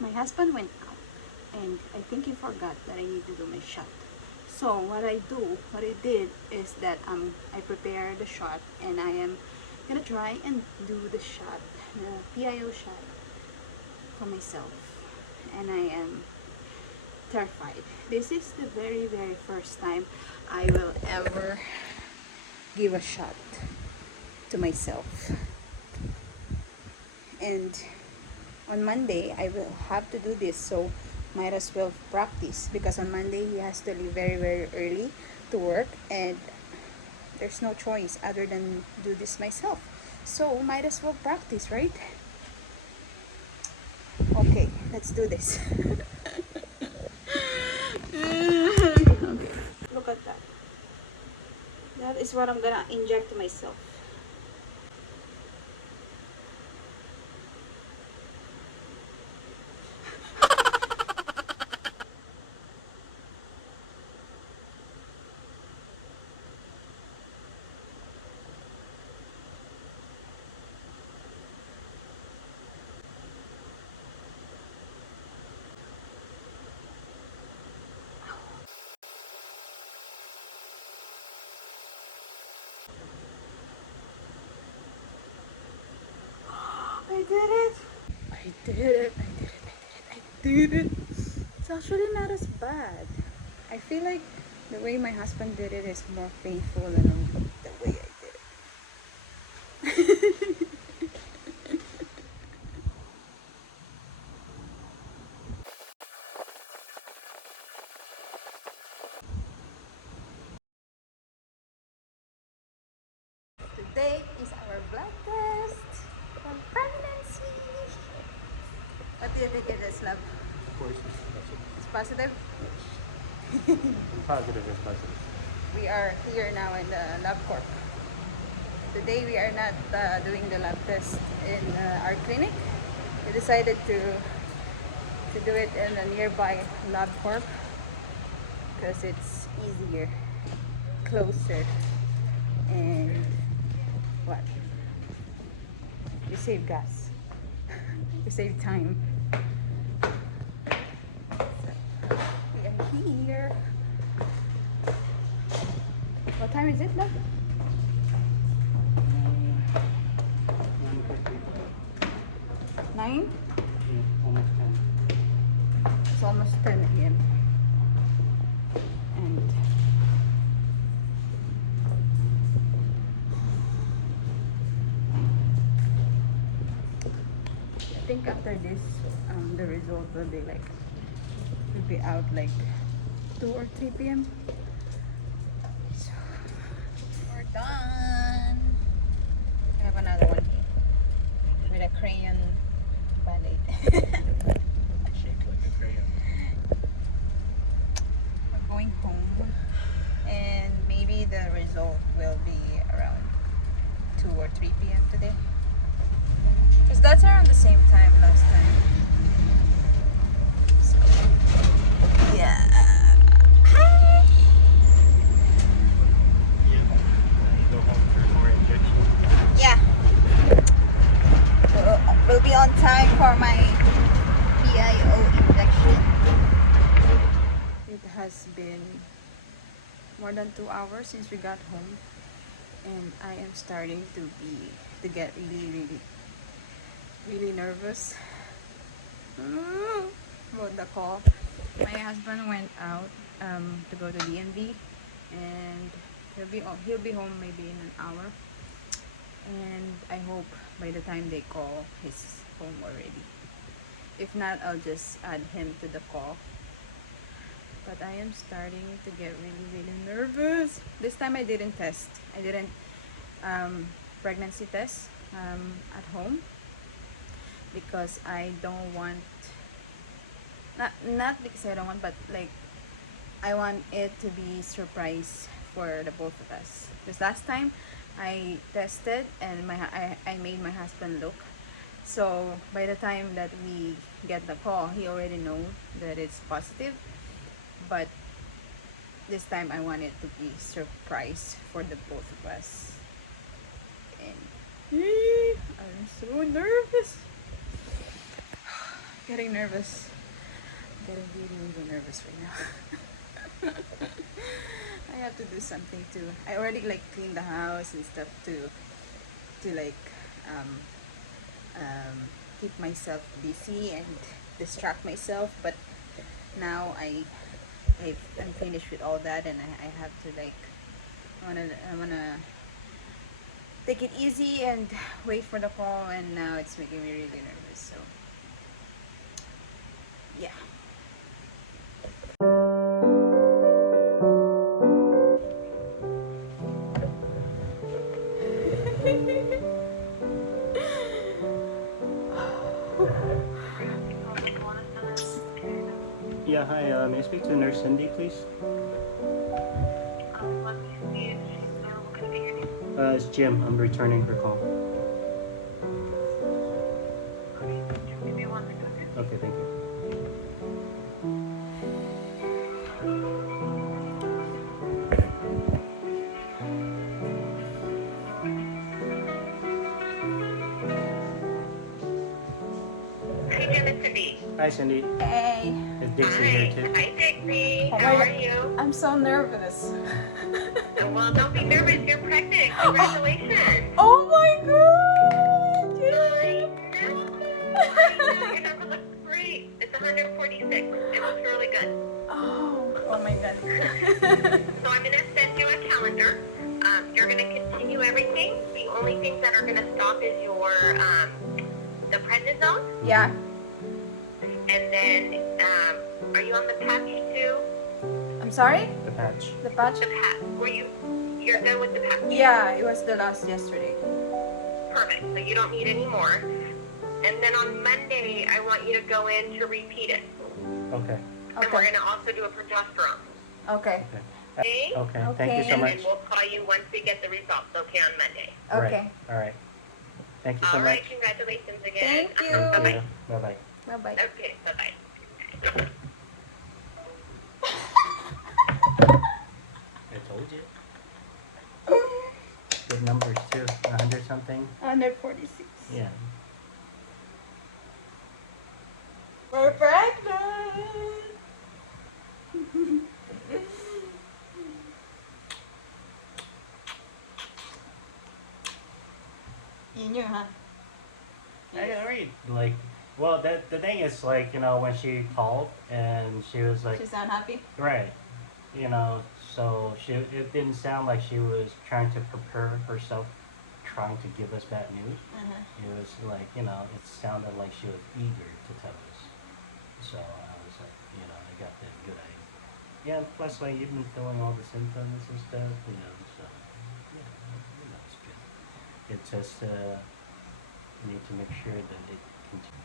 My husband went out and I think he forgot that I need to do my shot. So what I did is that I prepare the shot and I am gonna try and do the shot, the PIO shot for myself. And I am terrified. This is the very first time I will ever give a shot to myself. And on Monday I will have to do this, so might as well practice, because on Monday he has to leave very early to work and there's no choice other than do this myself. So might as well practice, right? Okay, let's do this. Okay, look at that. That is what I'm gonna inject to myself. I did it! I did it! I did it! It's actually not as bad. I feel like the way my husband did it is more painful than the way I did it. Today is our blood test for pregnancy. What do you think it is, love? Of course, It's positive? positive is positive. We are here now in the lab corp. Today we are not doing the lab test in our clinic. We decided to do it in a nearby lab corp because it's easier, closer, and what? We save gas. We save time. So, we are here. What time is it now? 9? Almost 10. It's almost 10 a.m. And I think after this, the result will be out like 2 or 3 p.m. So we're done. I have another one here with a crayon band-aid. Shaped like a crayon. We're going home, and maybe the result will be around 2 or 3 p.m. today. Because that's around the same time last time. So, yeah. Hi! Yeah. You go home for more injections. Yeah. We'll be on time for my PIO injection. It has been more than 2 hours since we got home, and I am starting to get really nervous about the call. My husband went out to go to DMV, and he'll be home maybe in an hour. And I hope by the time they call, he's home already. If not, I'll just add him to the call. But I am starting to get really nervous. This time I didn't test. I didn't pregnancy test at home, because I don't want, not because I don't want, but like I want it to be surprise for the both of us. Because last time I tested and I made my husband look. So by the time that we get the call, he already know that it's positive. But this time I want it to be surprise for the both of us. And I'm so nervous. Getting nervous. Getting really nervous right now. I have to do something too. I already like clean the house and stuff to like um, keep myself busy and distract myself. But now I'm finished with all that, and I have to like I wanna take it easy and wait for the call. And now it's making me really nervous. So yeah. Yeah, hi. May I speak to Nurse Cindy, please? Let me see if she's available. Can I get your name? It's Jim. I'm returning her call. Okay, just give me 1 second, okay? Okay, thank you. Hey, Jim, it's Cindy. Hi, Cindy. Hey. Is Dixie here too? Hi, Dixie. Oh How my are God. you? I'm so nervous. Well, don't be nervous. You're pregnant. Congratulations. Oh my god! I Yeah. know. Your number looks great. It's 146. It looks really good. Oh my god. So I'm going to send you a calendar. You're going to continue everything. The only things that are going to stop is your the prednisone. Yeah. And then, are you on the patch too? I'm sorry? The patch. The patch? The patch. You're done with the patch? Yeah, it was the last yesterday. Perfect. So you don't need any more. And then on Monday, I want you to go in to repeat it. Okay. And we're Okay. going to also do a progesterone. Okay. Okay. Okay? Okay. Okay. Thank you so And much. then we'll call you once we get the results, okay, on Monday. Okay. Right. All right. Thank you so All right. much. Congratulations again. Thank you. Thank Bye-bye. you. Bye bye. Bye bye. Okay. Bye-bye. I told you. Good numbers too. 100 something. 146. Yeah. We're pregnant. You knew, huh? I read like, well, the thing is like, when she called and she was like, She's unhappy. right, so it didn't sound like she was trying to prepare herself, trying to give us bad news. It was like, it sounded like she was eager to tell us. So I was like, I got that good idea. Yeah, plus like you've been feeling all the symptoms and stuff, so yeah, it's good. It's just you need to make sure that it continues.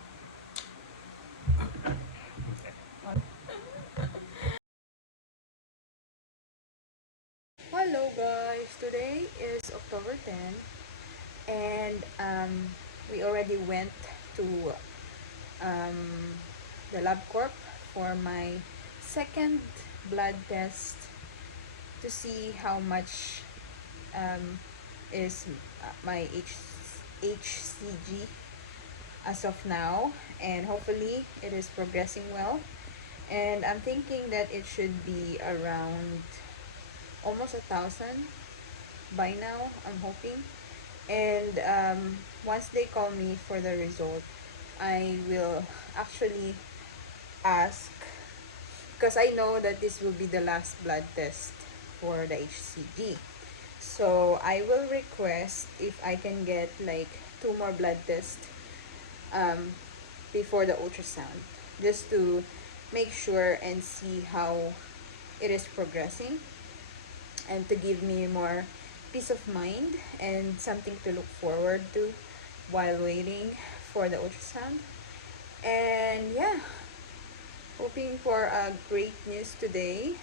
Hello guys, today is October 10 and we already went to the LabCorp for my second blood test to see how much is my HCG as of now, and hopefully it is progressing well, and I'm thinking that it should be around almost 1,000 by now, I'm hoping. And once they call me for the result, I will actually ask, because I know that this will be the last blood test for the HCG. So I will request if I can get like 2 more blood tests before the ultrasound, just to make sure and see how it is progressing, and to give me more peace of mind and something to look forward to while waiting for the ultrasound. And yeah, hoping for a great news today.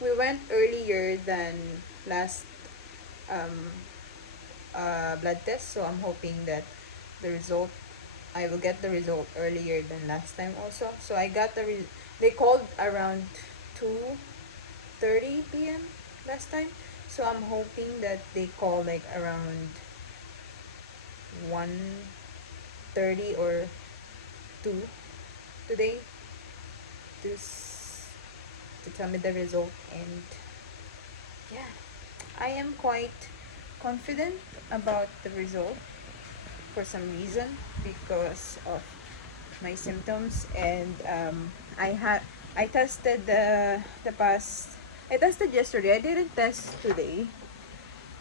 We went earlier than last um, blood test, so I'm hoping that the result I will get the result earlier than last time also. So I got they called around 2:30 p.m. last time. So I'm hoping that they call like around 1:30 or 2, today to s- to tell me the result, and yeah, I am quite confident about the result for some reason because of my symptoms. And I tested the past. I tested yesterday. I didn't test today.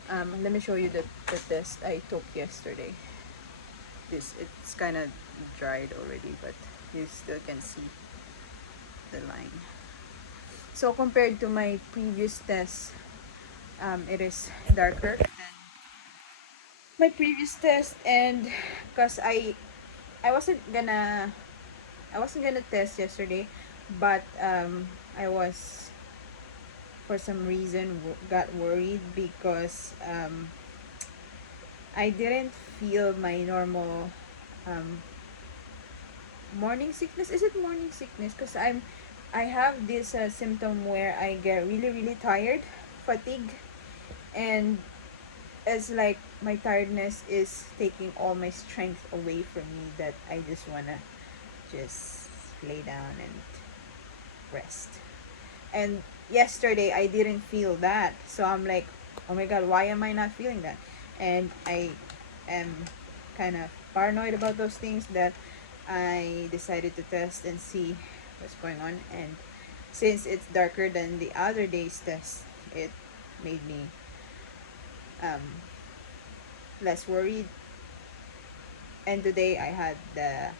Let me show you the test I took yesterday. It's kind of dried already, but you still can see the line. So compared to my previous test, it is darker than my previous test. And because I wasn't gonna test yesterday, but I was, for some reason, got worried because I didn't feel my normal um, morning sickness. Is it morning sickness? Because I have this symptom where I get really really tired, fatigue, and it's like my tiredness is taking all my strength away from me, that I just wanna just lay down and rest. And yesterday I didn't feel that, so I'm like, oh my god, why am I not feeling that? And I am kind of paranoid about those things, that I decided to test and see what's going on. And since it's darker than the other day's test, it made me um, less worried. And today I had the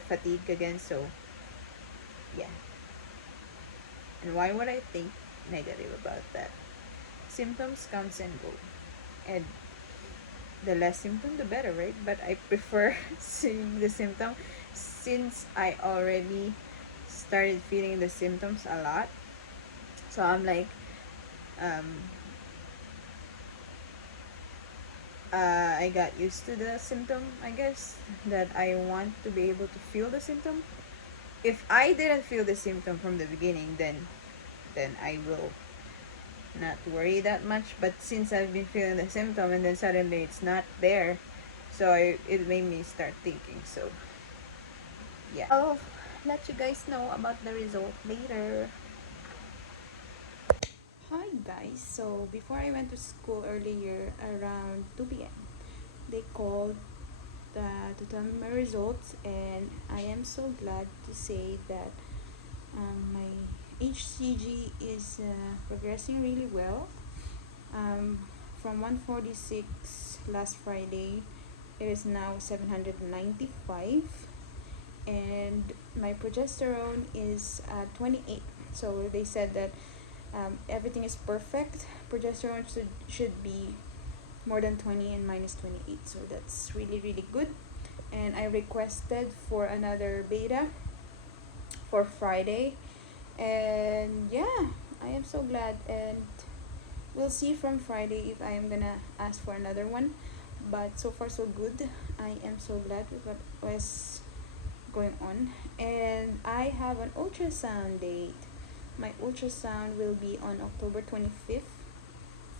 fatigue again, so yeah. And why would I think negative about that? Symptoms comes and go, and the less symptom the better, right? But I prefer seeing the symptom, since I already started feeling the symptoms a lot. So I'm like, um I got used to the symptom, I guess, that I want to be able to feel the symptom. If I didn't feel the symptom from the beginning, then I will not worry that much. But since I've been feeling the symptom and then suddenly it's not there, so it made me start thinking. So yeah, I'll let you guys know about the result later. Hi guys, so before I went to school earlier around 2 p.m., they called to tell me my results, and I am so glad to say that my HCG is progressing really well. um, from 146 last Friday, it is now 795, and my progesterone is 28. So they said that everything is perfect. Progesterone should be more than 20 and minus 28, so that's really really good. And I requested for another beta for Friday, and yeah, I am so glad. And we'll see from Friday if I am gonna ask for another one. But so far so good. I am so glad with what was going on. And I have an ultrasound date. My ultrasound will be on October 25th,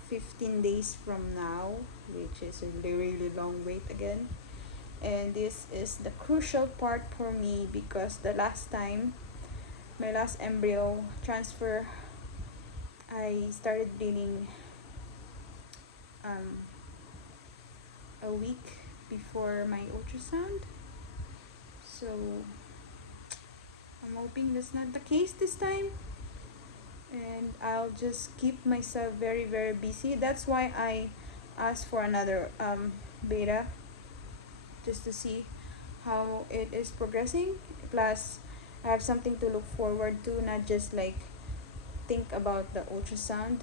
15 days from now, which is a really, really long wait again. And this is the crucial part for me, because the last time, my last embryo transfer, I started bleeding um, a week before my ultrasound. So I'm hoping that's not the case this time, and I'll just keep myself very very busy. That's why I asked for another beta, just to see how it is progressing. Plus, I have something to look forward to, not just like think about the ultrasound.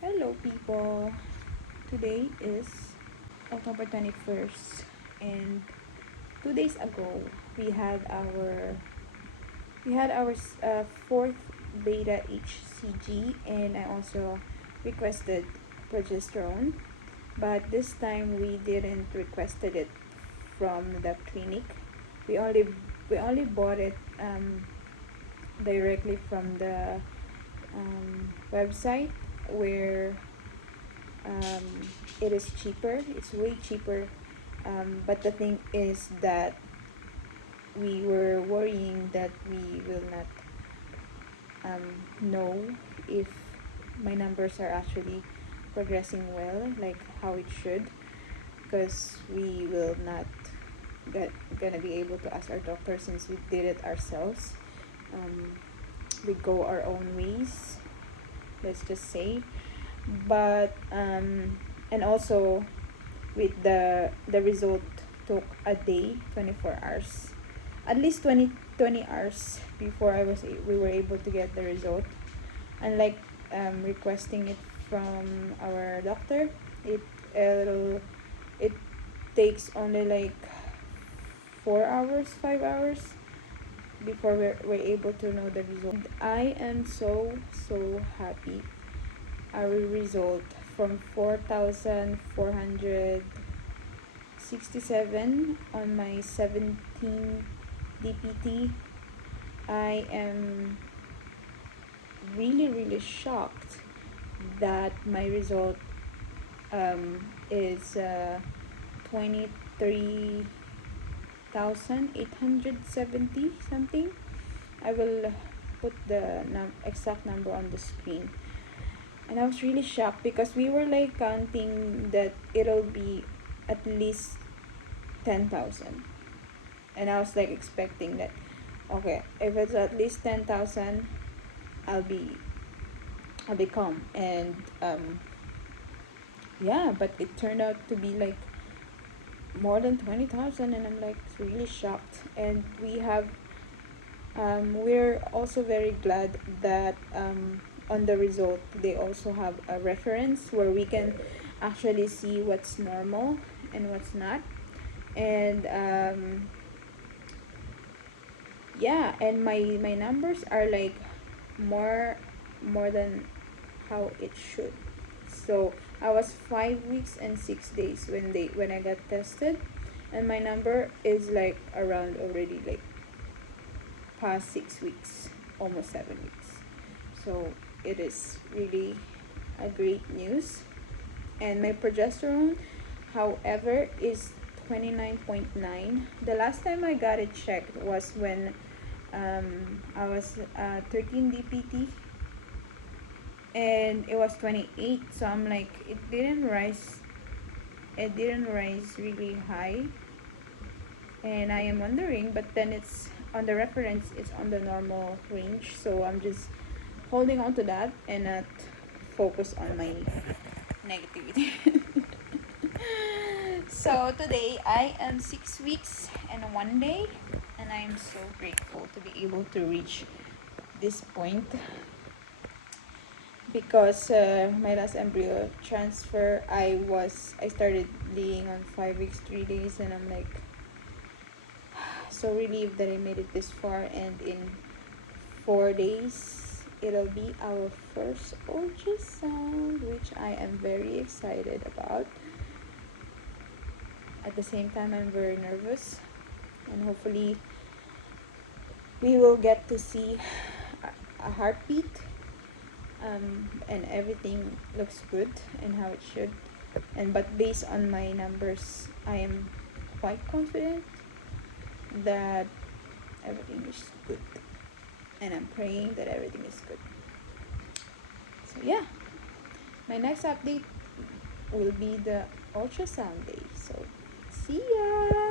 Hello people. today is October 21st, and 2 days ago we had our fourth beta HCG, and I also requested progesterone, but this time we didn't requested it from the clinic. We only bought it directly from the website, where um, it is cheaper. It's way cheaper. But the thing is that we were worrying that we will not know if my numbers are actually progressing well, like how it should, because we will not gonna be able to ask our doctor since we did it ourselves. Um, we go our own ways, let's just say. But and also with the result took a day, 24 hours, at least 20 hours before we were able to get the result. Unlike requesting it from our doctor, it'll it takes only like 4 hours, 5 hours before we're able to know the result. I am so happy. Our result from 4,467 on my 17 DPT. I am really shocked that my result is 23,870 something. I will put the exact number on the screen. And I was really shocked because we were like counting that it'll be at least 10,000. And I was like expecting that, okay, if it's at least 10,000, I'll be calm. And yeah, but it turned out to be like more than 20,000, and I'm like really shocked. And we're also very glad that on the result they also have a reference where we can actually see what's normal and what's not. And yeah, and my numbers are like more than how it should. So I was 5 weeks and 6 days when I got tested, and my number is like around already like past 6 weeks, almost 7 weeks. So it is really a great news. And my progesterone, however, is 29.9. The last time I got it checked was when I was 13 DPT, and it was 28. So I'm like, it didn't rise really high, and I am wondering, but then it's on the reference, it's on the normal range. So I'm just holding on to that and not focus on my negativity. So today I am 6 weeks and 1 day, and I am so grateful to be able to reach this point, because my last embryo transfer, I started laying on 5 weeks 3 days, and I'm like so relieved that I made it this far. And in 4 days it'll be our first ultrasound, which I am very excited about. At the same time, I'm very nervous, and hopefully we will get to see a heartbeat, and everything looks good and how it should. But based on my numbers, I am quite confident that everything is good, and I'm praying that everything is good. So yeah, my next update will be the ultrasound day. So see ya.